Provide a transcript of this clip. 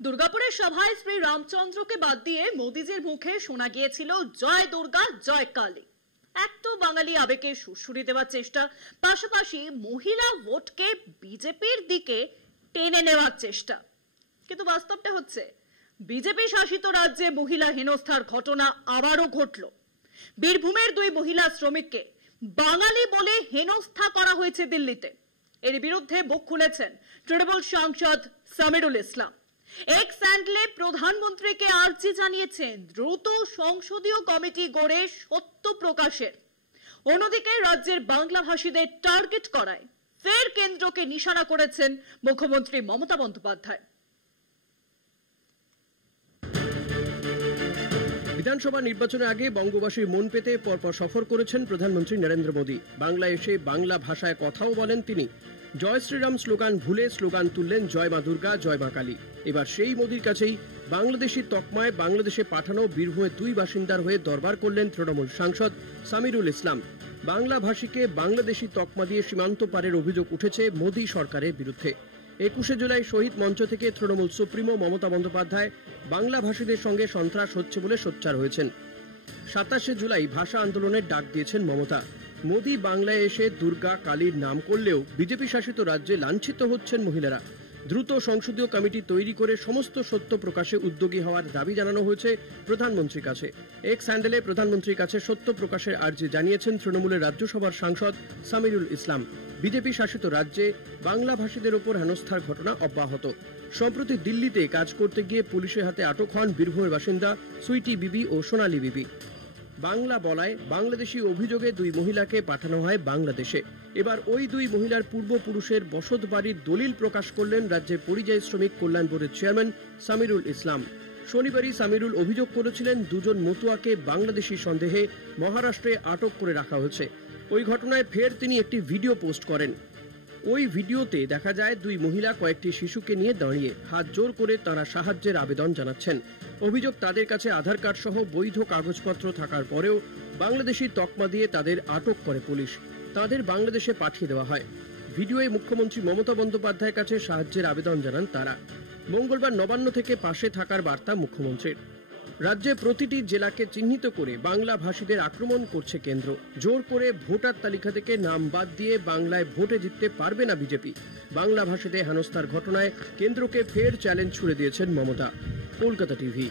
দুর্গাপুরের সভায় শ্রী রামচন্দ্রকে বাদ দিয়ে মোদিজির মুখে শোনা গিয়েছিল জয় দুর্গা জয় কালী। এক তো বাঙালি আবেগে সুরসুরি দেওয়ার চেষ্টা, পাশাপাশি মহিলা ভোটকে বিজেপির দিকে টেনে নেওয়ার চেষ্টা। কিন্তু বাস্তবটা হচ্ছে বিজেপি শাসিত রাজ্যে মহিলা হেনস্থার ঘটনা আবারও ঘটল। বীরভূমের দুই মহিলা শ্রমিককে বাঙালি বলে হেনস্থা করা হয়েছে দিল্লিতে। এর বিরুদ্ধে মুখ খুলেছেন তৃণমূল সাংসদ সামিরুল ইসলাম। এক স্যান্ডলে প্রধানমন্ত্রীকে আর্জি জানিয়েছেন দ্রুত সংসদীয় কমিটি গড়ে সত্য প্রকাশের। অন্যদিকে রাজ্যের বাংলাভাষীদের টার্গেট করায় ফের কেন্দ্রকে নিশানা করেছেন মুখ্যমন্ত্রী মমতা বন্দ্যোপাধ্যায়। বিধানসভা নির্বাচনের আগে বঙ্গবাসীর মন পেতে পরপর সফর করেছেন প্রধানমন্ত্রী নরেন্দ্র মোদী। বাংলায় এসে বাংলা ভাষায় কথাও বলেন তিনি। জয় শ্রীরাম স্লোগান ভুলে স্লোগান তুললেন জয় মা দুর্গা জয় মা কালী। এবার সেই মোদীর কাছেই বাংলাদেশি তকমায় বাংলাদেশে পাঠানো বীরভূমের দুই বাসিন্দার হয়ে দরবার করলেন তৃণমূল সাংসদ সামিরুল ইসলাম। বাংলা ভাষীকে বাংলাদেশি তকমা দিয়ে সীমান্ত পারের অভিযোগ উঠেছে মোদী সরকারের বিরুদ্ধে। 21শে জুলাই শহীদ মঞ্চ থেকে তৃণমূল সুপ্রিমো মমতা বন্দ্যোপাধ্যায় বাংলা ভাষীদের সঙ্গে সন্ত্রাস হচ্ছে বলে সোচ্চার হয়েছেন। 27শে জুলাই ভাষা আন্দোলনের ডাক দিয়েছেন মমতা। মোদী বাংলায় এসে দুর্গা কালীর নাম করলেও বিজেপি শাসিত রাজ্যে লাঞ্ছিত হচ্ছেন মহিলারা। দ্রুত সংসদীয় কমিটি তৈরি করে সমস্ত সত্য প্রকাশে উদ্যোগী হওয়ার দাবি জানানো হয়েছে প্রধানমন্ত্রীর কাছে। এক স্যান্ডেলে প্রধানমন্ত্রীর কাছে সত্য প্রকাশের আর্জি জানিয়েছেন তৃণমূলের রাজ্যসভার সাংসদ সামিরুল ইসলাম। বিজেপি শাসিত রাজ্যে বাংলা ভাষীদের ওপর হেনস্থার ঘটনা অব্যাহত। সম্প্রতি দিল্লিতে কাজ করতে গিয়ে পুলিশের হাতে আটক হন বীরভূমের বাসিন্দা সুইটি বিবি ও সোনালী বিবি। বাংলা বলায় বাংলাদেশি অভিযোগে দুই মহিলাকে পাঠানো হয় বাংলাদেশে। এবার ওই দুই মহিলার পূর্বপুরুষের বসত বাড়ির দলিল প্রকাশ করলেন রাজ্যের পরিযায়ী শ্রমিক কল্যাণ বোর্ডের চেয়ারম্যান সামিরুল ইসলাম। শনিবারই সামিরুল অভিযোগ করেছিলেন দুজন মতুয়াকে বাংলাদেশি সন্দেহে মহারাষ্ট্রে আটক করে রাখা হয়েছে। ওই ঘটনায় ফের তিনি একটি ভিডিও পোস্ট করেন। ওই ভিডিওতে দেখা যায় দুই মহিলা কয়েকটি শিশুকে নিয়ে দাঁড়িয়ে হাত জোর করে তারা সাহায্যের আবেদন জানাচ্ছেন। অভিযোগ তাদের কাছে আধার কার্ড সহ বৈধ কাগজপত্র থাকার পরেও বাংলাদেশি তকমা দিয়ে তাদের আটক করে পুলিশ। তাদের বাংলাদেশে পাঠিয়ে দেওয়া হয়। ভিডিওয়ে মুখ্যমন্ত্রী মমতা বন্দ্যোপাধ্যায়ের কাছে সাহায্যের আবেদন জানান তারা। মঙ্গলবার নবান্ন থেকে পাশে থাকার বার্তা মুখ্যমন্ত্রীর। রাজ্যে প্রতিটি জেলাকে চিহ্নিত করে বাংলা ভাষীদের আক্রমণ করছে কেন্দ্র। জোর করে ভোটার তালিকা থেকে নাম বাদ দিয়ে বাংলায় ভোটে জিততে পারবে না বিজেপি। বাংলা ভাষীদের হেনস্থার ঘটনায় কেন্দ্রকে ফের চ্যালেঞ্জ ছুড়ে দিয়েছেন মমতা। কলকাতা টিভি।